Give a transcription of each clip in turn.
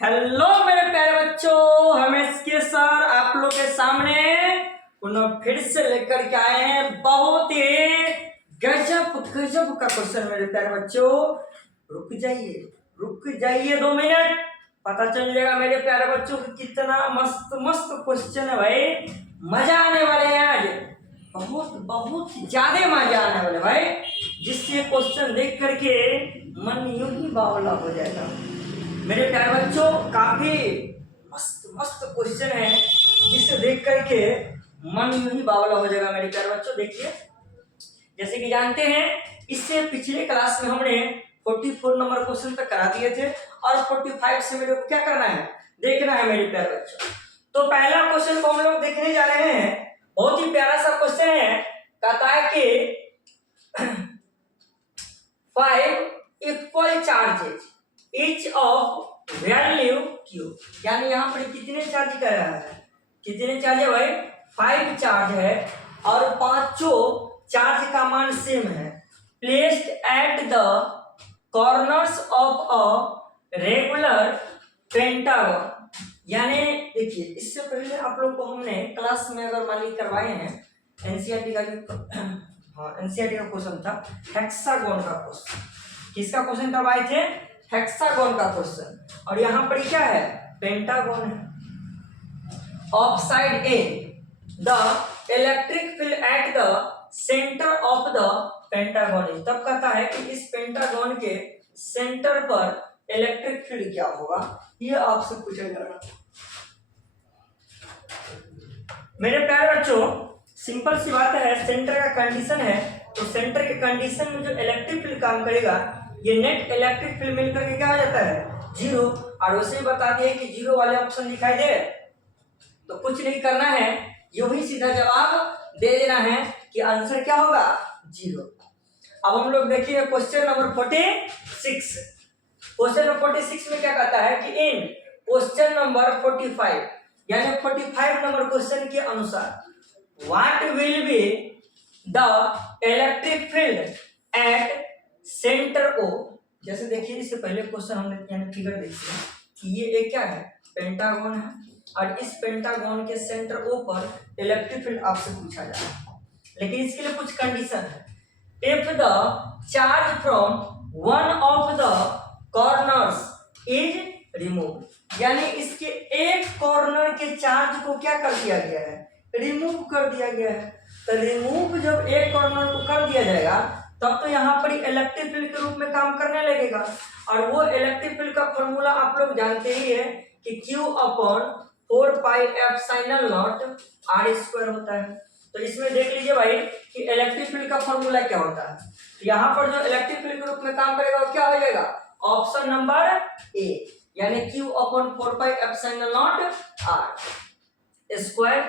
Hello मेरे प्यारे बच्चों, हम इसके सर आप लोग के सामने पुनः फिर से लेकर के आए हैं बहुत ही गजब गजब का क्वेश्चन। मेरे प्यारे बच्चों रुक जाइए 2 मिनट, पता चल जाएगा मेरे प्यारे बच्चों कि कितना मस्त मस्त क्वेश्चन है भाई। मजा आने वाले हैं आज, बहुत बहुत ज्यादा मजा आने वाले भाई, जिससे क्वेश्चन देख करके मन यूं ही बावला हो जाएगा। मेरे प्यारे बच्चों काफी मस्त मस्त क्वेश्चन है, जिसे देख करके मन यूं ही बावला हो जाएगा। मेरे प्यारे बच्चों देखिए, जैसे कि जानते हैं इससे पिछले क्लास में हमने 44 नंबर क्वेश्चन तक करा दिए थे और 45 से मेरे को क्या करना है, देखना है मेरे प्यारे बच्चों। तो पहला क्वेश्चन को हम लोग देखने जा रहे हैं, बहुत ही प्यारा सा क्वेश्चन है। कहता है कि 5 equal charges each of value q, यानी यहाँ पर कितने चार्ज कर रहा है, कितने चार्ज है भाई, 5 चार्ज है और पांचों चार्ज का मान सेम है। Placed at the corners of a regular pentagon, यानी देखिए इससे पहले आप लोग को हमने क्लास में अगर मान ली करवाए हैं एनसीईआरटी का एनसीईआरटी का क्वेश्चन था हेक्सागोन का क्वेश्चन। किसका क्वेश्चन करवाए थे, हेक्सागोन का क्वेश्चन। और यहाँ पर क्या है, पेंटागन है। Of side A the electric field at the centre of the pentagon, तब कहता है कि इस पेंटागन के सेंटर पर इलेक्ट्रिक फील्ड क्या होगा, ये आपसे पूछा जा रहा है। मेरे प्यारे बच्चों सिंपल सी बात है, सेंटर का कंडीशन है तो सेंटर के कंडीशन में जो इलेक्ट्रिक फील्ड काम करेगा ये नेट इलेक्ट्रिक फील्ड मिलकर के क्या हो जाता है, 0। और वैसे ही बता दिए कि 0 वाले ऑप्शन दिखाई दे तो कुछ नहीं करना है, यूं ही सीधा जवाब दे देना है कि आंसर क्या होगा, 0। अब हम लोग देखिए क्वेश्चन नंबर 46। क्वेश्चन नंबर 46 में क्या कहता है कि इन क्वेश्चन नंबर 45 यानी 45 नंबर क्वेश्चन के अनुसार what will be the electric field at centre O. जैसे देखिए इससे पहले क्वेश्चन हमने यानी फिगर देखिए कि ये एक क्या है, पेंटागन है और इस पेंटागन के सेंटर ओ पर इलेक्ट्रिक फील्ड आपसे पूछा जा रहा है, लेकिन इसके लिए कुछ कंडीशन है। If the charge from one of the corners is remove, यानी इसके एक कॉर्नर के चार्ज को क्या कर दिया गया है, रिमूव कर दिया गया है। तो रिमूव जब एक कॉर्नर को कर दिया जाएगा तब तो यहाँ पर इलेक्ट्रिक फील्ड के रूप में काम करने लगेगा। और वो इलेक्ट्रिक फील्ड का फॉर्मूला आप लोग जानते ही है कि Q upon 4 pi epsilon not r square होता है। तो इसमें देख लीजिए भाई कि इलेक्ट्रिक फील्ड का फॉर्मूला क्या होता है। यहाँ पर जो इलेक्ट्रिक फील्ड के रूप में काम करेगा वो क्या हो जाएगा, ऑप्शन नंबर ए, यानी Q upon 4 pi epsilon not r square.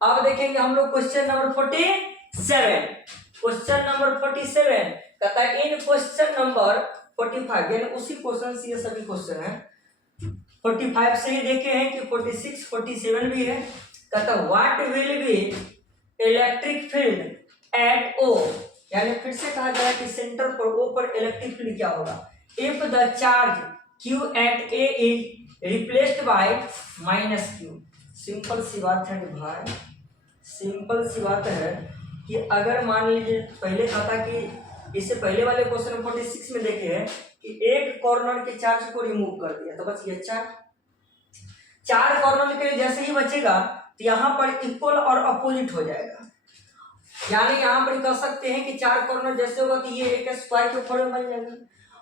अब देखेंगे हम लोग क्वेश्चन नंबर 47। क्वेश्चन नंबर 47 कहता है इन क्वेश्चन नंबर 45, यानी उसी क्वेश्चन से ये सभी क्वेश्चन है। 45 से ही देखे हैं कि 46 47 भी है। कहता है what will be electric field at O, यानी फिर से कहा जाए कि सेंटर पर ओ पर इलेक्ट्रिक फील्ड क्या होगा। If the charge Q at A is replaced by -Q। Simple सी बात है कि भाई, सिंपल सी बात है कि अगर मान लीजिए पहले कहा था कि इससे पहले वाले क्वेश्चन 46 में देखे हैं कि एक कॉर्नर के चार्ज को रिमूव कर दिया तो बस ये चार कॉर्नर के जैसे ही बचेगा तो यहाँ पर इक्वल और अपोजिट हो जाएगा। यानी यहाँ पर कह सकते हैं कि 4 कॉर्नर जैसे होगा तो ये एक स्क्वायर के फॉर्म बन जाएगा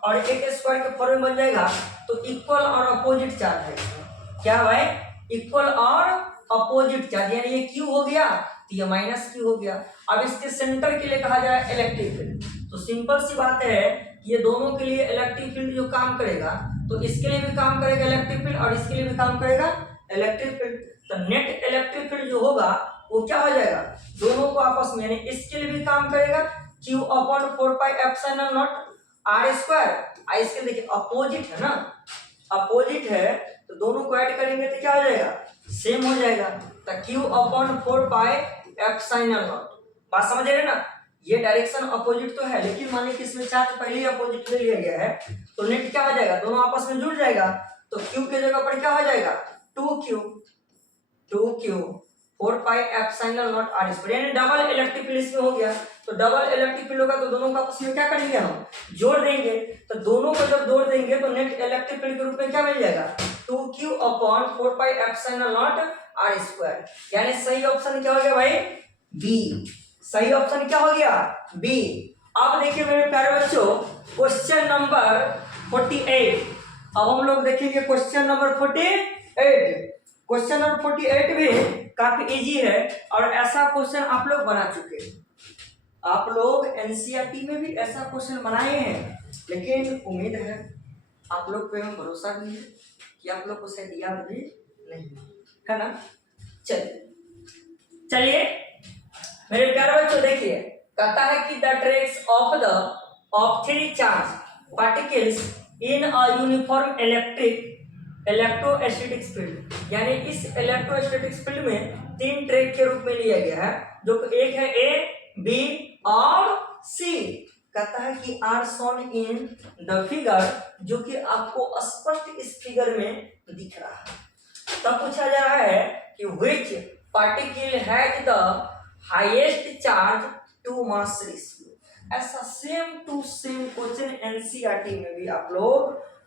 और एक स्क्वायर के फॉर्म बन जाएगा तो इक्वल और अपोजिट चार्ज है। क्या भाई, इक्वल और अपोजिट चार्ज, यानी ये Q हो गया तो ये -Q हो गया। अब इसके सेंटर के लिए कहा जाए इलेक्ट्रिक फील्ड, तो सिंपल सी बात है कि ये दोनों के लिए इलेक्ट्रिक फील्ड जो काम करेगा तो इसके लिए भी काम करेगा इलेक्ट्रिक फील्ड और इसके लिए भी काम करेगा इलेक्ट्रिक फील्ड। तो नेट इलेक्ट्रिक फील्ड जो होगा वो क्या हो जाएगा, दोनों को आपस में, यानी इसके लिए भी काम करेगा Q upon 4 pi epsilon not r square. इसके देखिए अपोजिट है ना, अपोजिट है तो दोनों को ऐड करेंगे तो क्या हो जाएगा, सेम हो जाएगा। तो Q upon 4 pi epsilon not, बात समझ रहे ना, ये डायरेक्शन अपोजिट तो है लेकिन मान लीजिए इसमें चार्ज पहले ही अपोजिट ले लिया गया है तो नेट क्या हो जाएगा, दोनों आपस में जुड़ जाएगा तो क्यू के जगह पर क्या हो जाएगा 2q 4 pi epsilon naught R square, यानी डबल इलेक्ट्रिक फील्ड इसमें हो गया। तो डबल इलेक्ट्रिक फील्ड होगा तो दोनों का आपस में क्या करेंगे हम जोड़ देंगे। तो दोनों को जब जोड़ देंगे तो नेट इलेक्ट्रिक फील्ड के रूप में क्या मिल जाएगा 2q upon 4 pi epsilon naught R square, यानी सही ऑप्शन क्या हो गया भाई बी। सही ऑप्शन क्या हो गया बी। अब देखिए मेरे प्यारे बच्चों क्वेश्चन नंबर 48। अब हम लोग देखेंगे क्वेश्चन नंबर 48। क्वेश्चन नंबर 48 भी काफी इजी है और ऐसा क्वेश्चन आप लोग बना चुके हैं। आप लोग एनसीईआरटी में भी ऐसा क्वेश्चन बनाए हैं, लेकिन उम्मीद है आप लोग पे हम भरोसा भी है कि आप लोग को शायद याद भी नहीं है ना। चलिए मेरे प्यारे बच्चों देखिए, कहता है कि the tracks of 3 charge particles in a uniform electrostatic field, यानी इस इलेक्ट्रोस्टैटिक फील्ड में 3 ट्रैक के रूप में लिया गया है, जो एक है ए बी और सी। कहता है कि are shown in the figure, जो कि आपको स्पष्ट इस फिगर में दिख रहा है। तब पूछा जा रहा है कि which particle has the highest charge to mass ratio. ऐसा same to same question NCERT में भी आप लोग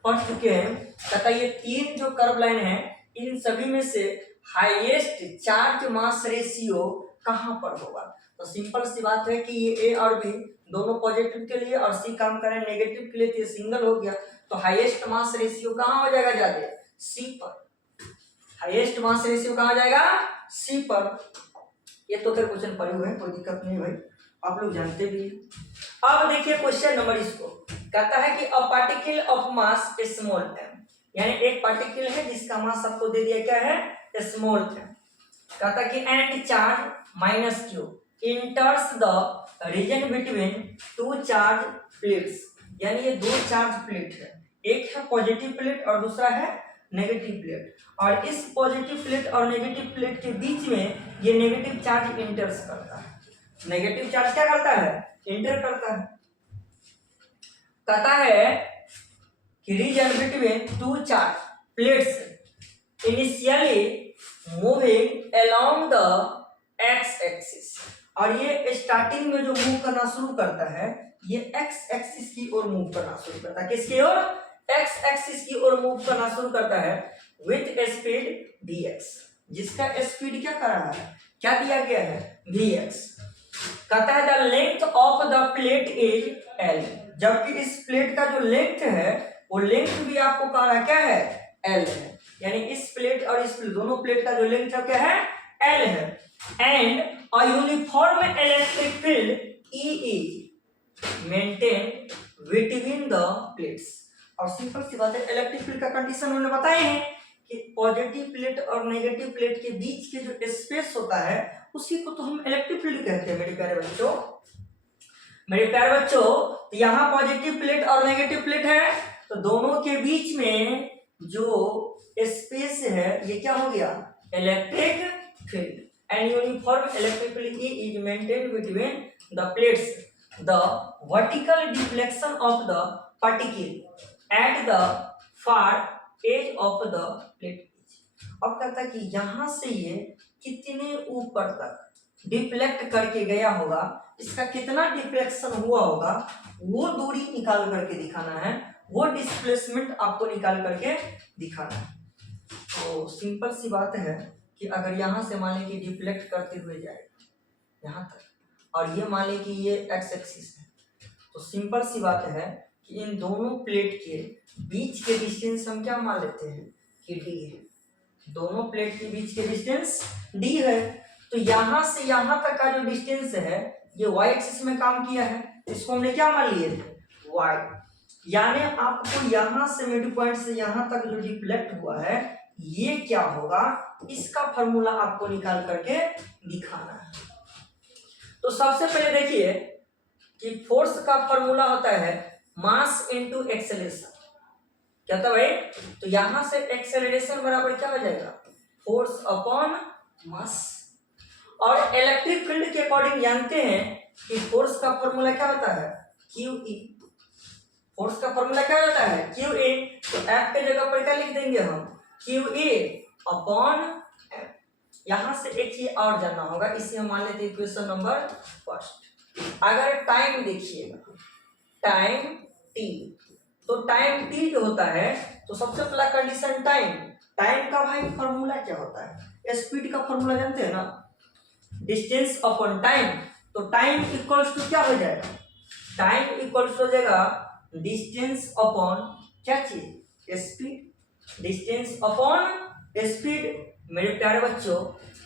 पढ़ चुके हैं। कहता ये 3 जो कर्व लाइन है इन सभी में से हाईएस्ट चार्ज मास रेशियो कहां पर होगा। तो सिंपल सी बात है कि ये ए और बी दोनों पॉजिटिव के लिए और सी काम करें नेगेटिव के लिए, तो ये सिंगल हो गया। तो हाईएस्ट मास रेशियो कहां हो जाएगा ज्यादा सी पर। हाईएस्ट मास रेशियो कहां जाएगा सी पर। ये तो फिर क्वेश्चन पढ़े हुए हैं, कोई दिक्कत नहीं भाई, आप लोग जानते भी हैं। अब देखिए क्वेश्चन नंबर इसको कहता है कि a particle of mass small m, यानी एक पार्टिकल है जिसका मास आपको दे दिया क्या है स्मॉल m। कहता है कि and charge minus q इंटर्स the region between 2 charge plates, यानी ये 2 चार्ज प्लेट है, एक है पॉजिटिव प्लेट और दूसरा है नेगेटिव प्लेट, और इस पॉजिटिव प्लेट और नेगेटिव प्लेट के बीच में ये नेगेटिव चार्ज इंटर्स करता है। नेगेटिव चार्ज क्या करता है इंटर करता है। कहता है कि region between 2 charge plates initially moving along the X axis, और ये स्टार्टिंग में जो मूव करना शुरू करता है ये एक्स एक्सिस की ओर मूव करना शुरू करता है। किसकी ओर एक्स एक्सिस की ओर मूव करना शुरू करता है विथ स्पीड vx, जिसका स्पीड क्या कर रहा है क्या दिया गया है vx। कहता है the length of the plate is l, जबकि इस प्लेट का जो लेंथ है वो लेंथ भी आपको कह रहा क्या है l है, यानी इस प्लेट और इस प्लेट दोनों प्लेट का जो लेंथ है क्या है l है। And a uniform electric field E is maintained between the plates. और सिंपल सी बात है इलेक्ट्रिक फील्ड का कंडीशन उन्होंने बताए हैं कि पॉजिटिव प्लेट और नेगेटिव प्लेट के बीच के जो स्पेस होता है उसी को तो हम इलेक्ट्रिक फील्ड कहते हैं। मेरे प्यारे बच्चों तो यहाँ पॉजिटिव प्लेट और नेगेटिव प्लेट है, तो दोनों के बीच में जो स्पेस है ये क्या हो गया electric field. And uniform electric field is maintained between the plates, the vertical deflection of the particle at the far edge of the plate. अब कहता है कि यहां से ये कितने ऊपर तक डिफ्लेक्ट करके गया होगा, इसका कितना डिफ्लेक्शन हुआ होगा वो दूरी निकाल करके दिखाना है, वो डिस्प्लेसमेंट आपको निकाल करके दिखाना है। तो सिंपल सी बात है कि अगर यहाँ से मान लें कि डिफ्लेक्ट करते हुए जाएगा यहाँ तक और ये मान लें कि ये एक्स एक्सिस है, तो सिंपल सी बात है कि इन दोनों प्लेट के बीच के डिस्टेंस हम क्या मान लेते हैं कि डी है। दोनों प्लेट के बीच के डिस्टेंस डी है, तो यहां से यहां तक का जो डिस्टेंस है ये y एक्सिस में काम किया है, इसको हमने क्या मान लिए थे y, यानी आपको यहां से मिड पॉइंट से यहां तक जो डिफ्लेक्ट हुआ है ये क्या होगा इसका फॉर्मूला आपको निकाल करके दिखाना है। तो सबसे पहले देखिए कि फोर्स का फॉर्मूला होता है मास इनटू एक्सेलरेशन। क्या था भाई, तो यहां से एक्सेलरेशन बराबर क्या हो जाएगा फोर्स अपॉन मास। और इलेक्ट्रिक फील्ड के अकॉर्डिंग जानते हैं कि फोर्स का फॉर्मूला क्या होता है QE, फोर्स का फॉर्मूला क्या होता है क्यू ए, तो एफ के जगह पर क्या लिख देंगे हम क्यू ए अपॉन एफ। यहां से एक चीज और जानना होगा, इसे हम मान लेते हैं इक्वेशन नंबर फर्स्ट। अगर टाइम देखिएगा, टाइम टी, तो टाइम टी जो होता है तो सबसे पहला कंडीशन टाइम का भाई फॉर्मूला क्या होता है, स्पीड का फॉर्मूला जानते हैं ना, डिस्टेंस अपॉन टाइम। तो टाइम इक्वल्स टू क्या हो जाएगा, टाइम इक्वल्स हो जाएगा डिस्टेंस अपॉन क्या चीज, स्पीड, डिस्टेंस अपॉन स्पीड। मेरे प्यारे बच्चों,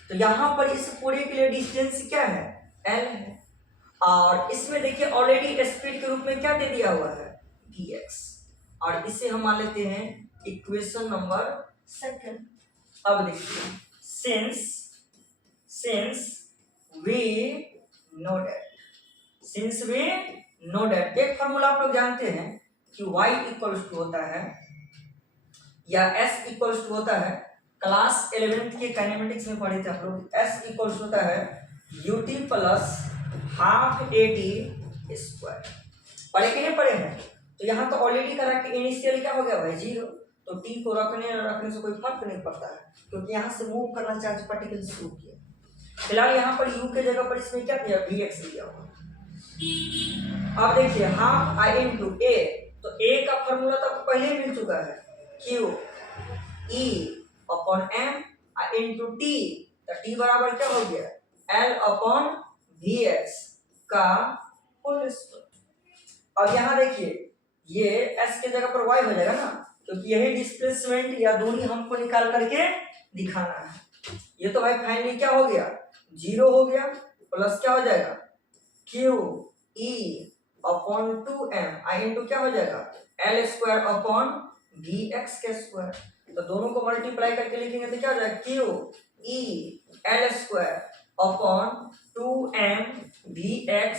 तो यहाँ पर इस पूरे के लिए डिस्टेंस क्या है, एल है, और इसमें देखिए ऑलरेडी स्पीड के रूप में क्या दे दिया हुआ है, dx, और इसे हम मान लेते हैं इक्वेशन नंबर सेकंड। अब देखिए सिंस वी नो दैट एक फॉर्मूला आप लोग जानते हैं कि y इक्वल्स टू होता है या s इक्वल्स टू होता है, क्लास 11th के काइनेमेटिक्स में पढ़े थे आप लोग, s इक्वल्स होता है ut plus half at square, पढ़े कि नहीं पढ़े हैं। तो यहाँ तो ऑलरेडी करा कि इनिशियल क्या हो गया भाई 0, तो t को रखने से कोई फर्क नहीं पड़ता है, क्योंकि यहाँ से मूव करना चार्ज पार्टिकल शुरू किया। फिलहाल यहाँ पर u के जगह पर इसमें क्या दिया, vx दिया हुआ। अब देखिए हाफ i इंटू ए, तो a का फॉर्मूला तो आपको पहले ही मिल चुका है, q e upon m into T, तो t बराबर क्या हो गया, l अपॉन vx का होल स्क्वायर। अब यहाँ देखिए ये s के जगह पर y हो जाएगा ना, क्योंकि यही डिस्प्लेसमेंट या दूरी हमको निकाल करके दिखाना है। ये तो भाई फाइनली क्या हो गया, 0 हो गया, प्लस क्या हो जाएगा q e अपॉन 2m आई इंटू क्या हो जाएगा l स्क्वायर अपॉन vx के स्क्वायर। तो दोनों को मल्टीप्लाई करके लिखेंगे तो क्या हो जाएगा q e l square upon 2m vx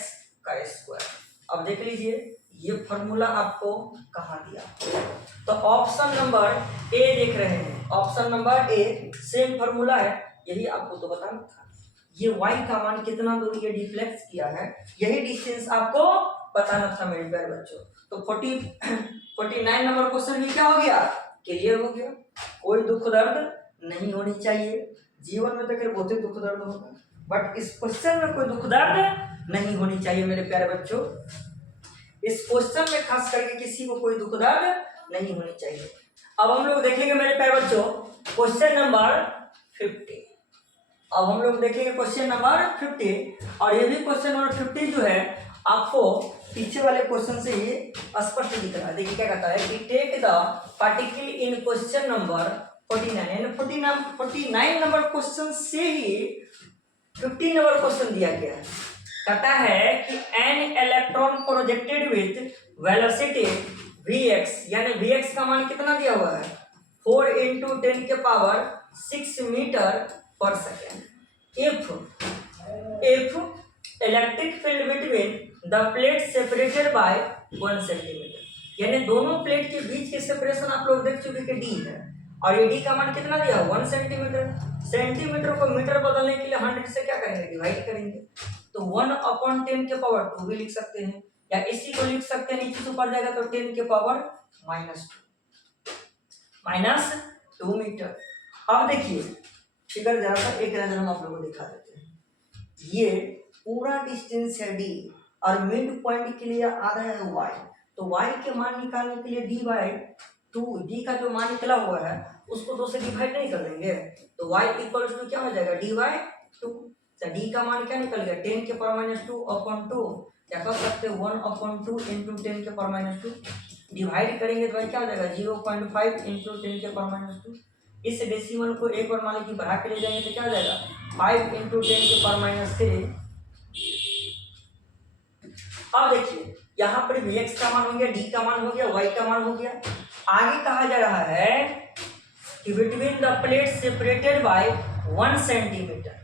का स्क्वायर। अब देख लीजिए ये फॉर्मूला आपको कहाँ दिया, तो ऑप्शन नंबर ए देख रहे हैं, option number A same formula है, यही आपको तो बताना था। ये y का मान कितना दूर ये डिफ्लेक्ट किया है, यही डिस्टेंस आपको बताना था मेरे प्यारे बच्चों। तो 49 नंबर क्वेश्चन भी क्या हो गया, क्लियर हो गया। कोई दुख दर्द नहीं होनी चाहिए, जीवन में तो खैर बहुत ही दुख दर्द होगा, बट इस क्वेश्चन में कोई दुख दर्द नहीं होनी चाहिए मेरे प्यारे बच्चों। इस क्वेश्चन में खास करके किसी को कोई दुख दर्द नहीं होनी चाहिए। अब हम लोग देखेंगे मेरे प्यारे बच्चों क्वेश्चन नंबर 50। अब हम लोग देखेंगे क्वेश्चन नंबर 50, और ये भी क्वेश्चन नंबर 50 जो है आपको पीछे वाले क्वेश्चन से ये स्पष्ट दिख रहा है। देखिए क्या कहता है कि take the particle in question number 49 number question से ही 50 नंबर क्वेश्चन दिया गया है। कहता है कि an electron projected with velocity vx, यानी vx का मान कितना दिया हुआ है 4 × 10⁶ मीटर पर second. If electric field between the plate separated by 1 centimetre, यानी दोनों प्लेट के बीच के सेपरेशन आप लोग देख चुके कि d है, और ये d का मान कितना दिया 1 सेंटीमीटर। सेंटीमीटर को मीटर बदलने के लिए 100 से क्या करेंगे, डिवाइड करेंगे, तो 1/10⁻² भी लिख सकते हैं, या इसी को लिख सकते हैं नीचे से ऊपर जाएगा तो 10⁻²- 2 मीटर। अब देखिए फिगर जरा सा एक नजर हम आप लोगों को दिखा देते हैं। ये पूरा डिस्टेंस है d, और मिड पॉइंट के लिए आधा है y, तो y के मान निकालने के लिए d/2, d का जो मान निकला हुआ है उसको 2 से डिवाइड नहीं कर देंगे, तो y इक्वल्स टू क्या हो जाएगा d/2। d का मान क्या निकल गया 10⁻²/2, क्या कर सकते हैं 1/2 × 10⁻², डिवाइड करेंगे तो भाई क्या हो जाएगा 0.5 × 10⁻²। इस डेसिमल को एक बार मान लीजिए बढ़ा के ले जाएंगे तो क्या हो जाएगा 5 × 10⁻3। अब देखिए यहाँ पर vx का मान हो गया, d का मान हो गया, y का मान हो गया। आगे कहा जा रहा है कि between the plate separated by 1 centimetre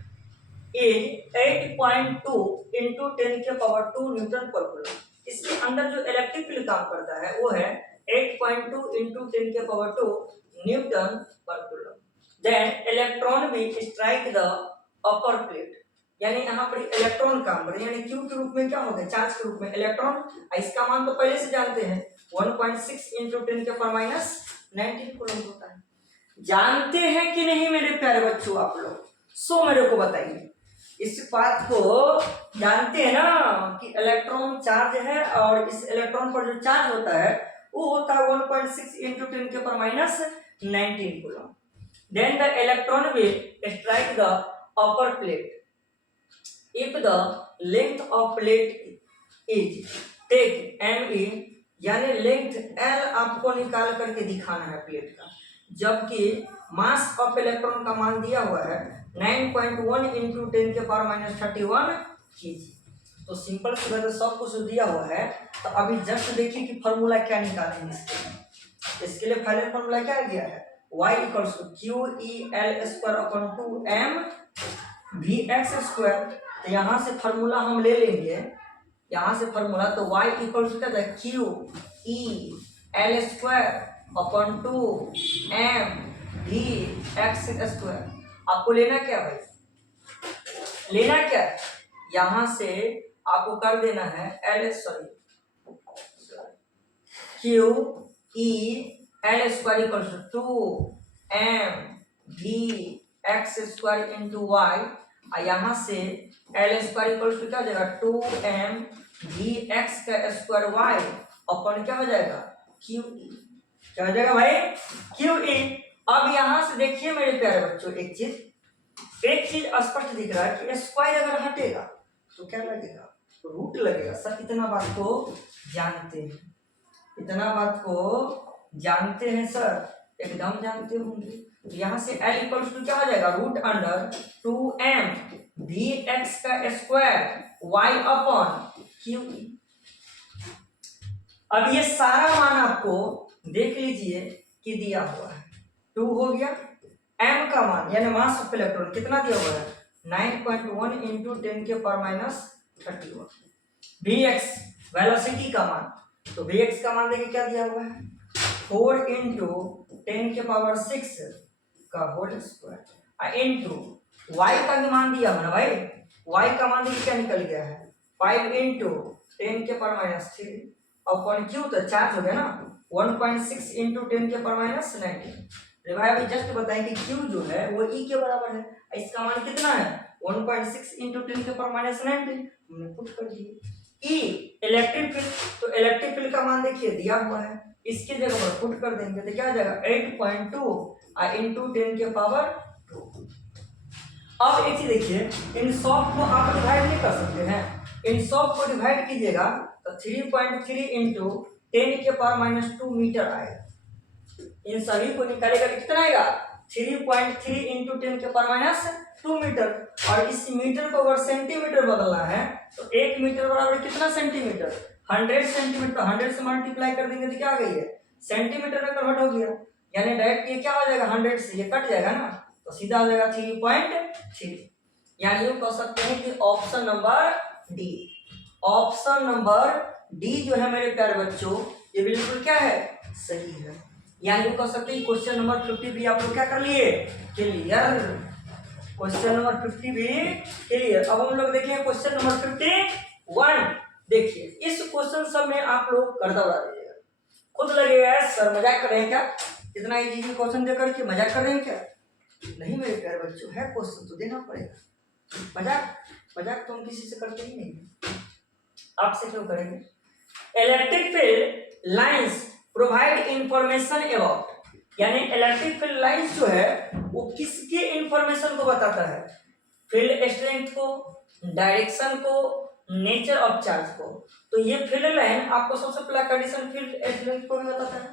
is 8.2 × 10⁻² Newton पर कूलम। इसके अंदर जो इलेक्ट्रिक फील्ड काम करता है वो है 8.2 × 10⁻² न्यूटन पर कूलम। देन इलेक्ट्रॉन भी स्ट्राइक द अपर प्लेट, यानी यहाँ पर इलेक्ट्रॉन काम करे, यानी क्यू के रूप में क्या हो गया चार्ज के रूप में इलेक्ट्रॉन, इसका मान तो पहले से जानते हैं 1.6 इंटू 10 के पावर माइनस 19 कूलम होता है। जानते हैं कि नहीं मेरे प्यारे बच्चों आप लोग? सो मेरे को बताइए, इस बात को जानते हैं ना कि इलेक्ट्रॉन चार्ज है और इस इलेक्ट्रॉन पर जो चार्ज होता है वो होता है 1.6 इंटू 10 के power minus 19 coulomb. Then the electron will strike the upper plate if the length of plate is take me, यानी लेंथ L आपको निकाल करके दिखाना है प्लेट का, जबकि मास ऑफ इलेक्ट्रॉन का मान दिया हुआ है 9.1 इंटू 10 के पावर माइनस 31 kg। तो सिंपल सी बात है, सब कुछ दिया हुआ है। तो अभी जस्ट देखिए कि फॉर्मूला क्या निकालेंगे इसके लिए फाइनल फॉर्मूला क्या दिया है, y equals to Q E L square upon 2m V X square. तो यहाँ से फॉर्मूला हम ले लेंगे, यहाँ से फॉर्मूला, तो y इक्वल्स टू क्या था, Q E L square upon 2m V X square. आपको लेना क्या भाई, लेना क्या, यहाँ से आपको कर देना है Q E L square equals to 2m V X square into Y, और यहाँ से एल स्क्वायर इक्वल्स टू क्या हो जाएगा 2m वी एक्स का स्क्वायर वाई अपन क्या हो जाएगा क्यू ई, क्या हो जाएगा भाई क्यू ई। अब यहाँ से देखिए मेरे प्यारे बच्चों, एक चीज स्पष्ट दिख रहा है कि स्क्वायर अगर हटेगा तो क्या लगेगा, तो रूट लगेगा। सर इतना बात को जानते हैं, इतना बात को जानते हैं सर, एकदम जानते होंगे। यहाँ से L इक्वल्स टू क्या हो जाएगा, root under 2m V X का square Y upon Q E. अब ये सारा मान आपको देख लीजिए कि दिया हुआ है, 2 हो गया, m का मान यानी मास ऑफ इलेक्ट्रॉन कितना दिया हुआ है 9.1 इंटू 10 के पावर माइनस 31, Vx वेलोसिटी का मान, तो Vx का मान देखिए क्या दिया हुआ है 4 इंटू 10 के पावर 6 का होल स्क्वायर इंटू y का भी मान दिया है ना भाई, y का मान देखिए क्या निकल गया है 5 इंटू 10 के पावर माइनस 3 अपॉन क्यू, तो चार्ज हो गया ना 1.6 इंटू 10 के पावर माइनस 19। भाई अभी जस्ट बताएं कि क्यू जो है वो ई के बराबर है, इसका मान कितना है 1.6 इंटू 10 के पावर माइनस 19, हमने पुट कर दिए। ई इलेक्ट्रिक फील्ड, तो इलेक्ट्रिक फील्ड का मान देखिए दिया हुआ है, इसकी जगह पर पुट कर देंगे तो क्या हो जाएगा 8.2 इंटू 10 के पावर 2। अब एक चीज देखिए, इन सब को आप डिवाइड नहीं कर सकते हैं, इन सब को डिवाइड कीजिएगा तो 3.3 इंटू 10 के पावर माइनस 2 मीटर आएगा। इन सभी को निकालेगा तो कितना आएगा 3.3 इंटू 10 के पावर माइनस 2 मीटर, और इस मीटर को अगर सेंटीमीटर बदलना है तो 1 मीटर बराबर कितना सेंटीमीटर 100 सेंटीमीटर, 100 से मल्टीप्लाई कर देंगे तो क्या आ गई है सेंटीमीटर में कन्वर्ट हो गया, यानी डायरेक्ट ये क्या हो जाएगा 100 से ये कट जाएगा ना, तो सीधा आ जाएगा 3.3। यानी ये कह सकते हैं कि option number D, option number D जो है मेरे प्यारे बच्चों ये बिल्कुल क्या है सही है। यानी कह सकते हैं क्वेश्चन नंबर 50 भी आप लोग क्या कर लिए क्लियर, क्वेश्चन नंबर 50 भी क्लियर। अब हम लोग देखें क्वेश्चन नंबर 51। देखिए इस क्वेश्चन सब में आप लोग गर्दा उड़ा दीजिएगा, खुद लगेगा सर मजाक कर रहे हैं क्या, इतना इजी क्वेश्चन देकर के मजाक कर रहे हैं क्या, नहीं मेरे प्यारे बच्चों है क्वेश्चन तो देना पड़ेगा, मजाक तो हम किसी से करते ही नहीं, आपसे क्यों करेंगे। Electric field lines provide information about, यानी इलेक्ट्रिक फील्ड लाइंस जो है वो किसके इंफॉर्मेशन को बताता है, फील्ड स्ट्रेंथ को, डायरेक्शन को, नेचर ऑफ चार्ज को। तो ये फील्ड लाइन आपको सबसे पहला कंडीशन फील्ड स्ट्रेंथ को भी बताता है,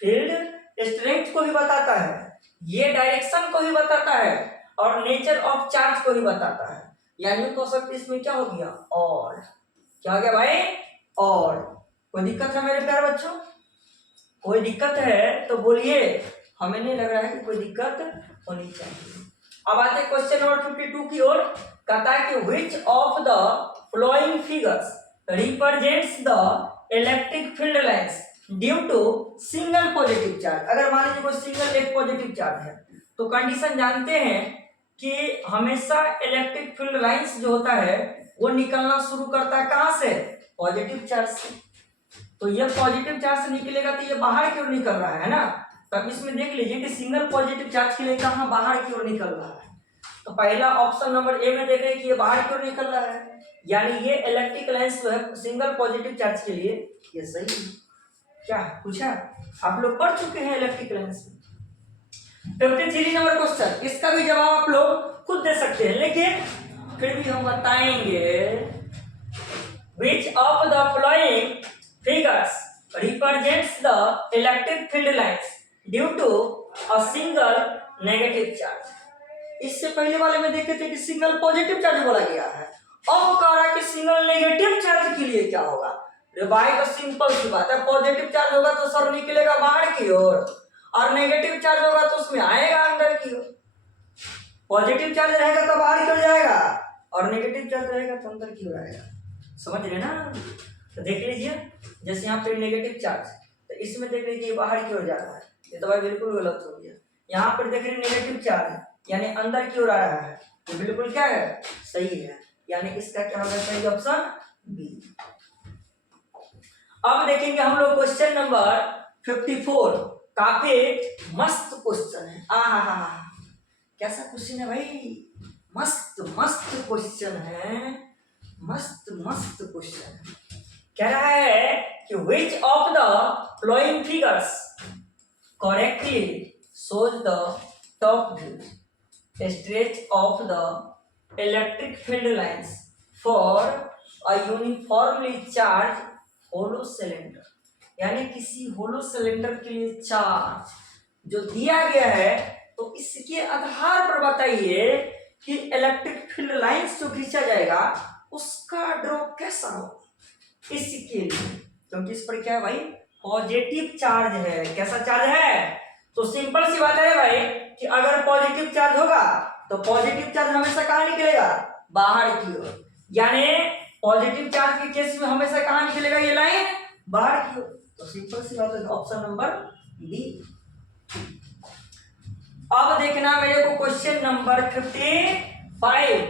फील्ड स्ट्रेंथ को भी बताता है, ये डायरेक्शन को भी बताता है और नेचर ऑफ चार्ज को भी बताता है। यानी कह सकते इसमें क्या हो गया और, क्या हो गया भाई और। कोई दिक्कत है मेरे प्यारे बच्चों, कोई दिक्कत है तो बोलिए, हमें नहीं लग रहा है कि कोई दिक्कत होनी चाहिए। अब आते क्वेश्चन नंबर 52 की ओर, कहता है कि which of the following figures represents the electric field lines due to single positive charge. अगर मान लीजिए कोई सिंगल एक पॉजिटिव चार्ज है तो कंडीशन जानते हैं कि हमेशा इलेक्ट्रिक फील्ड लाइंस जो होता है वो निकलना शुरू करता है कहां से, पॉजिटिव चार्ज से। तो ये पॉजिटिव चार्ज से निकलेगा तो ये बाहर की ओर निकल रहा है ना। तो अब इसमें देख लीजिए कि सिंगल पॉजिटिव चार्ज के लिए कहाँ बाहर की ओर निकल रहा है। तो पहला ऑप्शन नंबर ए में देख रहे हैं कि ये बाहर की ओर निकल रहा है, यानी ये इलेक्ट्रिक लाइंस जो है सिंगल पॉजिटिव चार्ज के लिए ये सही है। क्या पूछा, आप लोग पढ़ चुके हैं इलेक्ट्रिक लाइंस। 53 नंबर क्वेश्चन, इसका भी जवाब आप लोग खुद दे सकते हैं, लेकिन फिर भी हम बताएंगे। Which of the following figures represents the electric field lines due to a single negative charge? इससे पहले वाले में देखे थे कि सिंगल पॉजिटिव चार्ज बोला गया है, अब कह रहा है कि सिंगल नेगेटिव चार्ज के लिए क्या होगा। रे भाई तो सिंपल सी बात है, पॉजिटिव चार्ज होगा तो सर निकलेगा बाहर की ओर, और नेगेटिव चार्ज होगा तो उसमें आएगा अंदर की ओर। पॉजिटिव चार्ज रहेगा तो बाहर की ओर जाएगा, और नेगेटिव चार्ज रहेगा तो अंदर की ओर आएगा। समझ रहे ना। तो देख लीजिए, जैसे यहाँ पे नेगेटिव चार्ज, तो इसमें देख लीजिए बाहर की ओर जा रहा है, ये तो भाई बिल्कुल गलत हो गया। यहाँ पर देख रहे नेगेटिव चार्ज है, यानी अंदर की ओर आ रहा है, तो बिल्कुल क्या है, सही है, यानी इसका क्या होगा, सही ऑप्शन बी। अब देखेंगे हम लोग क्वेश्चन नंबर 54, काफी मस्त क्वेश्चन है। आहा, कैसा क्वेश्चन है भाई, मस्त मस्त क्वेश्चन है, मस्त मस्त क्वेश्चन है। कह रहा है कि which of the following figures correctly shows the top view stretch of the electric field lines for a uniformly charged hollow cylinder। यानी किसी होलो सिलेंडर के लिए चार्ज जो दिया गया है, तो इसके आधार पर बताइए कि इलेक्ट्रिक फील्ड लाइंस जो खींचा जाएगा उसका ड्रॉप कैसा हो। इसके लिए क्योंकि इस पर क्या है भाई, पॉजिटिव चार्ज है। कैसा चार्ज है, तो सिंपल सी बात है भाई कि अगर पॉजिटिव चार्ज होगा तो पॉजिटिव चार्ज हमेशा कहाँ निकलेगा, बाहर की ओर। यानी पॉजिटिव चार्ज के केस में हमेशा कहाँ निकलेगा ये लाइन, बाहर की ओर। तो सिंपल सी बात है, ऑप्शन नंबर बी। अब देखना मेरे को क्वेश्चन नंबर 55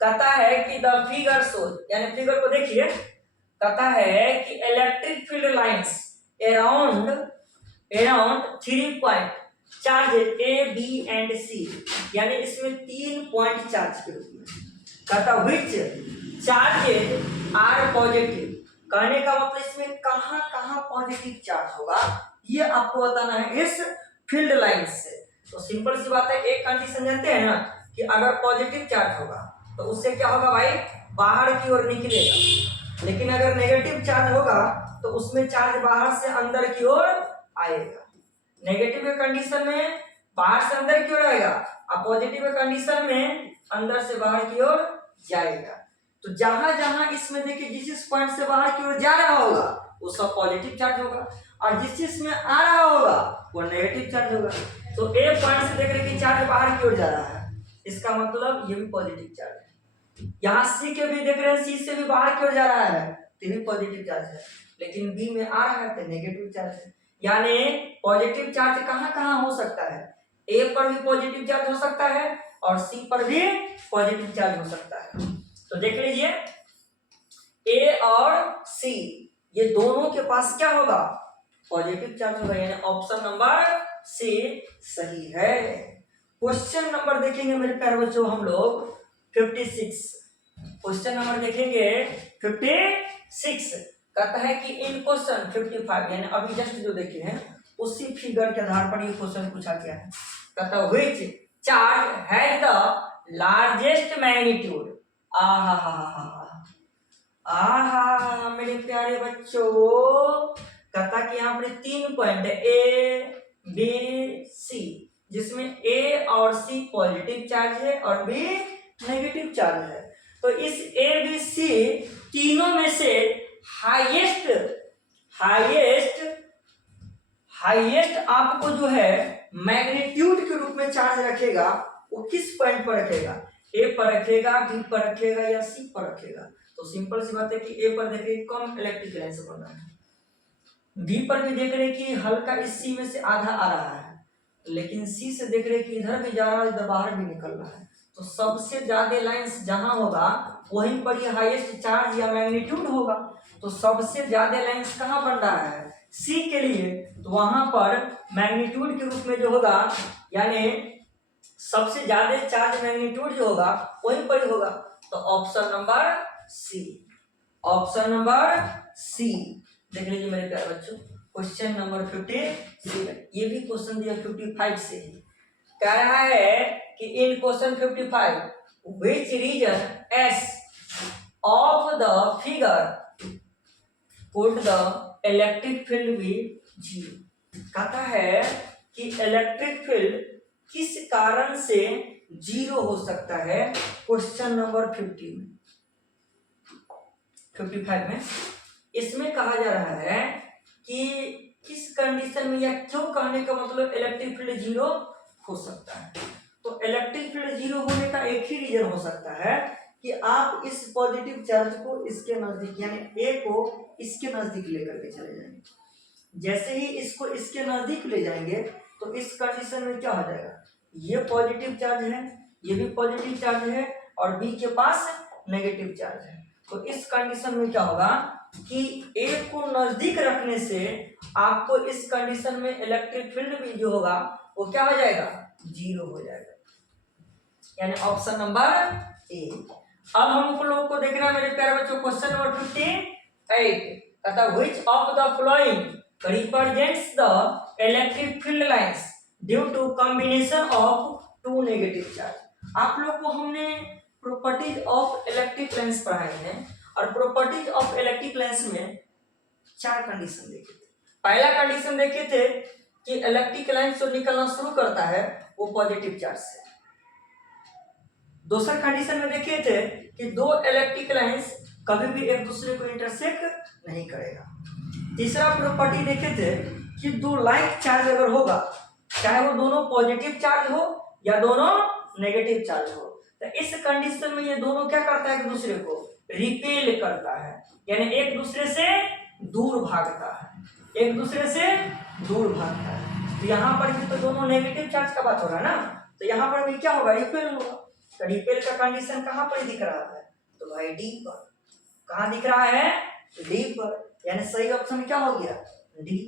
कहता है कि द फिगर शोज, यानी फिगर को देखिए, कहता है कि electric field lines around 3 point charge A B and C, यानी इसमें 3 पॉइंट चार्ज के रूप में। कहता विच चार्जेज आर पॉजिटिव, कहने का मतलब इसमें कहां कहां पॉजिटिव चार्ज होगा ये आपको बताना है इस फील्ड लाइन से। तो सिंपल सी बात है, एक कंडीशन जानते हैं ना कि अगर पॉजिटिव चार्ज होगा तो उससे क्या होगा भाई, बाहर की ओर निकलेगा, लेकिन अगर नेगेटिव चार्ज होगा तो उसमें चार्ज बाहर से अंदर की ओर आएगा। नेगेटिव कंडीशन में बाहर से अंदर की ओर आएगा, और पॉजिटिव कंडीशन में अंदर से बाहर की ओर जाएगा। तो जहां जहां इसमें देखिए जिस पॉइंट से बाहर की ओर जा रहा होगा वो सब पॉजिटिव चार्ज होगा, और जिस में आ रहा होगा वो नेगेटिव चार्ज होगा। तो ए पॉइंट से देख रहे कि चार्ज बाहर की ओर जा रहा है, इसका मतलब ये भी पॉजिटिव चार्ज है। यहाँ सी के भी देख रहे हैं, सी से भी बाहर की ओर जा रहा है तो भी पॉजिटिव चार्ज है, लेकिन बी में आ रहा है तो नेगेटिव चार्ज है। यानी पॉजिटिव चार्ज कहाँ कहाँ हो सकता है, ए पर भी पॉजिटिव चार्ज हो सकता है और सी पर भी पॉजिटिव चार्ज हो सकता है। तो देख लीजिए ए और सी ये दोनों के पास क्या होगा, पॉजिटिव चार्ज होगा, यानी ऑप्शन नंबर सी सही है। क्वेश्चन नंबर देखेंगे मेरे प्यारे बच्चों हम लोग 56, क्वेश्चन नंबर देखेंगे 56। कहता है कि इन क्वेश्चन 55 यानी अभी जस्ट जो देखे हैं उसी फिगर के आधार पर ये क्वेश्चन पूछा गया है। कहता है which charge has the largest magnitude. आहा मेरे प्यारे बच्चों, कहता कि यहाँ पर 3 पॉइंट है ए बी सी, जिसमें ए और सी पॉजिटिव चार्ज है और बी नेगेटिव चार्ज है। तो इस ए बी सी तीनों में से हाईएस्ट आपको जो है मैग्नीट्यूड के रूप में चार्ज रखेगा, वो किस पॉइंट पर रखेगा, ए पर रखेगा, बी पर रखेगा या सी पर रखेगा। तो सिंपल सी बात है कि ए पर देखिए कम इलेक्ट्रिक लाइन से बन रहा है, बी पर भी देख रहे कि हल्का इस सी में से आधा आ रहा है, लेकिन सी से देख रहे कि इधर भी जा रहा है इधर बाहर भी निकल रहा है। तो सबसे ज्यादा लाइंस जहां होगा वहीं पर ये हाईएस्ट चार्ज या मैग्नीट्यूड होगा। तो सबसे ज्यादा लाइंस कहाँ बन रहा है, सी के लिए, तो वहां पर मैग्नीट्यूड के रूप में जो होगा, यानी सबसे ज्यादा चार्ज मैग्नीट्यूड जो होगा वहीं पर ही होगा। तो option number C, option number C. देख लीजिए मेरे प्यारे बच्चों, क्वेश्चन नंबर 57, ये भी क्वेश्चन दिया 55 से ही। कह रहा है कि in question 55 which regions of the figure put the electric field be zero. कहता है कि इलेक्ट्रिक फील्ड किस कारण से जीरो हो सकता है, क्वेश्चन नंबर 55 में। इसमें कहा जा रहा है कि किस कंडीशन में, या क्यों कहने का मतलब इलेक्ट्रिक फील्ड जीरो हो सकता है। तो इलेक्ट्रिक फील्ड जीरो होने का एक ही रीजन हो सकता है कि आप इस पॉजिटिव चार्ज को इसके नजदीक, यानी ए को इसके नजदीक लेकर के चले जाएंगे। जैसे ही इसको इसके नजदीक ले जाएंगे तो इस कंडीशन में क्या हो जाएगा, ये पॉजिटिव चार्ज है, ये भी पॉजिटिव चार्ज है, और बी के पास नेगेटिव चार्ज है। तो इस कंडीशन में क्या होगा कि ए को नजदीक रखने से आपको इस कंडीशन में इलेक्ट्रिक फील्ड भी जो होगा वो क्या हो जाएगा, जीरो हो जाएगा, यानी ऑप्शन नंबर ए। अब हम लोगों को देखना है मेरे प्यारे बच्चों, क्वेश्चन नंबर 58 कहता which of the following represents the electric field lines due to combination of two negative charge. आप लोग को हमने प्रॉपर्टीज ऑफ इलेक्ट्रिक लाइंस पढ़ाए हैं, और प्रॉपर्टीज ऑफ इलेक्ट्रिक लाइंस में 4 कंडीशन देखे थे। पहला कंडीशन देखे थे कि इलेक्ट्रिक लाइन जो निकलना शुरू करता है वो पॉजिटिव चार्ज से। दूसरा कंडीशन में देखे थे कि दो इलेक्ट्रिक लाइंस कभी भी एक दूसरे को इंटरसेक्ट नहीं करेगा। तीसरा प्रॉपर्टी देखे थे कि दो लाइक चार्ज अगर होगा, चाहे वो दोनों पॉजिटिव चार्ज हो या दोनों नेगेटिव चार्ज हो, तो इस कंडीशन में ये दोनों क्या करता है, एक दूसरे को रिपेल करता है, यानी एक दूसरे से दूर भागता है, एक दूसरे से दूर भागता है। तो यहाँ पर भी तो दोनों नेगेटिव चार्ज का बात हो रहा है ना, तो यहाँ पर भी क्या होगा, रिपेल होगा। तो रिपेल का कंडीशन कहाँ पर दिख रहा है, तो भाई डी पर। कहाँ दिख रहा है, डी पर, यानी सही ऑप्शन क्या हो गया, डी।